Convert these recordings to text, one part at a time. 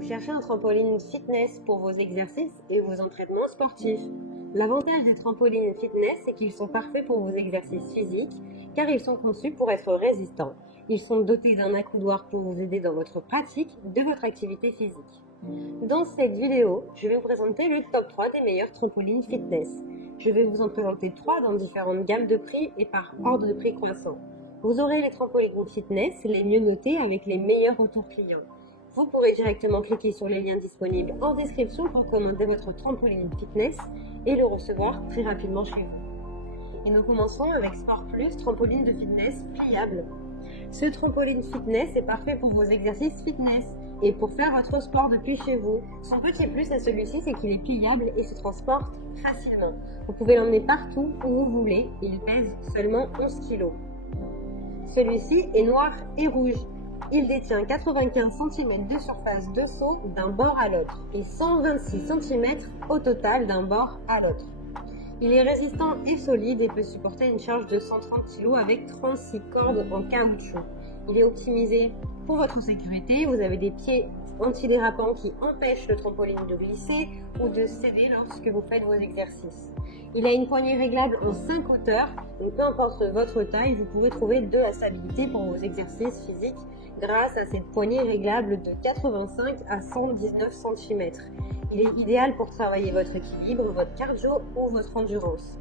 Vous cherchez un trampoline fitness pour vos exercices et vos entraînements sportifs. L'avantage des trampolines fitness, c'est qu'ils sont parfaits pour vos exercices physiques car ils sont conçus pour être résistants. Ils sont dotés d'un accoudoir pour vous aider dans votre pratique de votre activité physique. Dans cette vidéo, je vais vous présenter le top 3 des meilleures trampolines fitness. Je vais vous en présenter 3 dans différentes gammes de prix et par ordre de prix croissant. Vous aurez les trampolines fitness les mieux notées avec les meilleurs retours clients. Vous pourrez directement cliquer sur les liens disponibles en description pour commander votre trampoline fitness et le recevoir très rapidement chez vous. Et nous commençons avec Sport Plus, trampoline de fitness pliable. Ce trampoline fitness est parfait pour vos exercices fitness et pour faire votre sport depuis chez vous. Son petit plus à celui-ci, c'est qu'il est pliable et se transporte facilement. Vous pouvez l'emmener partout où vous voulez. Il pèse seulement 11 kg. Celui-ci est noir et rouge. Il détient 95 cm de surface de saut d'un bord à l'autre et 126 cm au total d'un bord à l'autre. Il est résistant et solide et peut supporter une charge de 130 kg avec 36 cordes en caoutchouc. Il est optimisé pour votre sécurité. Vous avez des pieds antidérapants qui empêchent le trampoline de glisser ou de céder lorsque vous faites vos exercices. Il a une poignée réglable en 5 hauteurs, donc peu importe votre taille, vous pourrez trouver de la stabilité pour vos exercices physiques grâce à cette poignée réglable de 85 à 119 cm. Il est idéal pour travailler votre équilibre, votre cardio ou votre endurance.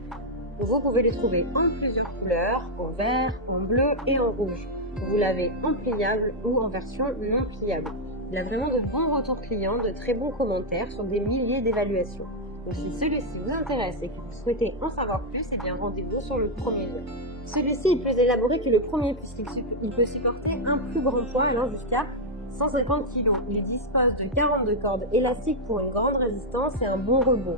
Vous pouvez le trouver en plusieurs couleurs, en vert, en bleu et en rouge. Vous l'avez en pliable ou en version non pliable. Il a vraiment de bons retours clients, de très bons commentaires sur des milliers d'évaluations. Donc si celui-ci vous intéresse et que vous souhaitez en savoir plus, eh bien rendez-vous sur le premier lien. Celui-ci est plus élaboré que le premier puisqu'il peut supporter un plus grand poids allant jusqu'à 150 kg. Il dispose de 42 cordes élastiques pour une grande résistance et un bon rebond.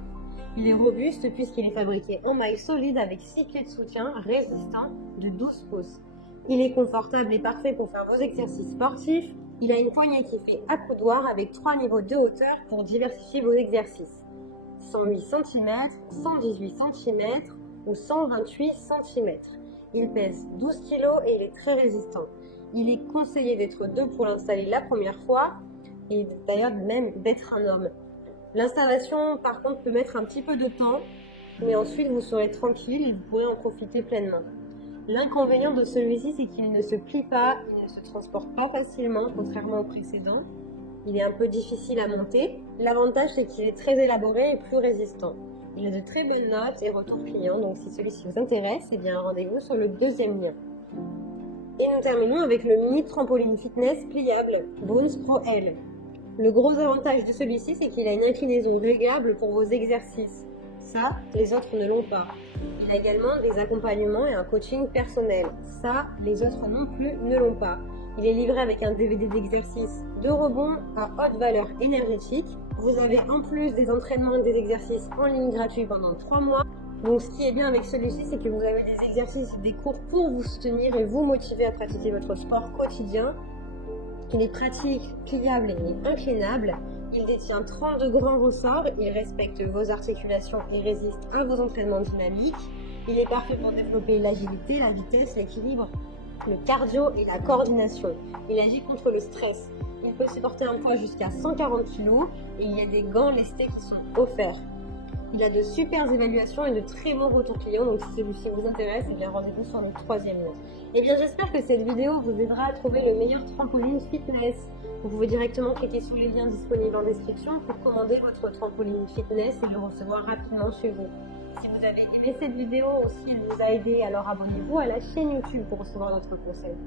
Il est robuste puisqu'il est fabriqué en maille solide avec 6 pieds de soutien résistants de 12 pouces. Il est confortable et parfait pour faire vos exercices sportifs. Il a une poignée qui fait accoudoir avec 3 niveaux de hauteur pour diversifier vos exercices. 108 cm, 118 cm ou 128 cm. Il pèse 12 kg et il est très résistant. Il est conseillé d'être 2 pour l'installer la première fois et d'ailleurs même d'être un homme. L'installation par contre peut mettre un petit peu de temps, mais ensuite vous serez tranquille et vous pourrez en profiter pleinement. L'inconvénient de celui-ci, c'est qu'il ne se plie pas, il ne se transporte pas facilement, contrairement au précédent. Il est un peu difficile à monter. L'avantage, c'est qu'il est très élaboré et plus résistant. Il a de très belles notes et retours clients, donc si celui-ci vous intéresse, eh bien rendez-vous sur le deuxième lien. Et nous terminons avec le mini trampoline fitness pliable Bounce Pro L. Le gros avantage de celui-ci, c'est qu'il a une inclinaison réglable pour vos exercices. Ça, les autres ne l'ont pas. Il a également des accompagnements et un coaching personnel. Ça, les autres non plus ne l'ont pas. Il est livré avec un DVD d'exercices de rebond à haute valeur énergétique. Vous avez en plus des entraînements et des exercices en ligne gratuits pendant 3 mois. Donc ce qui est bien avec celui-ci, c'est que vous avez des exercices, des cours pour vous soutenir et vous motiver à pratiquer votre sport quotidien. Il est pratique, pliable et inclinable. Il détient 32 grands ressorts, il respecte vos articulations et résiste à vos entraînements dynamiques. Il est parfait pour développer l'agilité, la vitesse, l'équilibre, le cardio et la coordination. Il agit contre le stress. Il peut supporter un poids jusqu'à 140 kg et il y a des gants lestés qui sont offerts. Il a de super évaluations et de très bons retours clients, donc si celui-ci vous intéresse, eh bien rendez-vous sur le troisième lien. Eh bien j'espère que cette vidéo vous aidera à trouver le meilleur trampoline fitness. Vous pouvez directement cliquer sur les liens disponibles en description pour commander votre trampoline fitness et le recevoir rapidement chez vous. Si vous avez aimé cette vidéo ou si elle vous a aidé, alors abonnez-vous à la chaîne YouTube pour recevoir d'autres conseils.